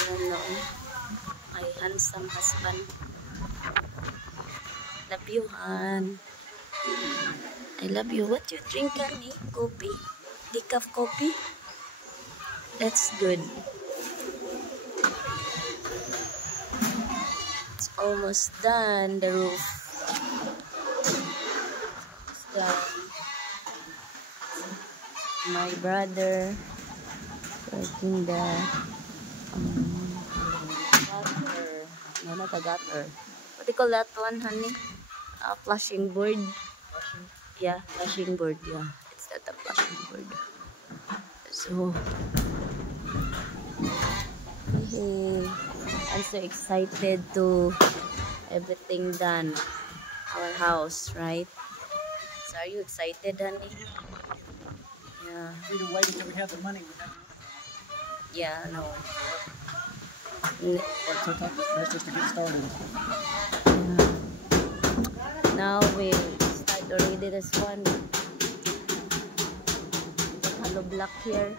Yan noon. My handsome husband. Love you, Han. I love you. What you drink, honey? Coffee? Decaf coffee? That's good. It's almost done, the roof. It's done. My brother working the gutter. No, not a gutter. What do you call that one, honey? Flashing board. Yeah, flashing board. Yeah, it's not a flashing board. So, hey, I'm so excited to everything done. Our house, right? So, are you excited, honey? Yeah. We can wait until we have the money. Yeah, no. So that's just to get started. Yeah. Now we start already this one. Hollow block here.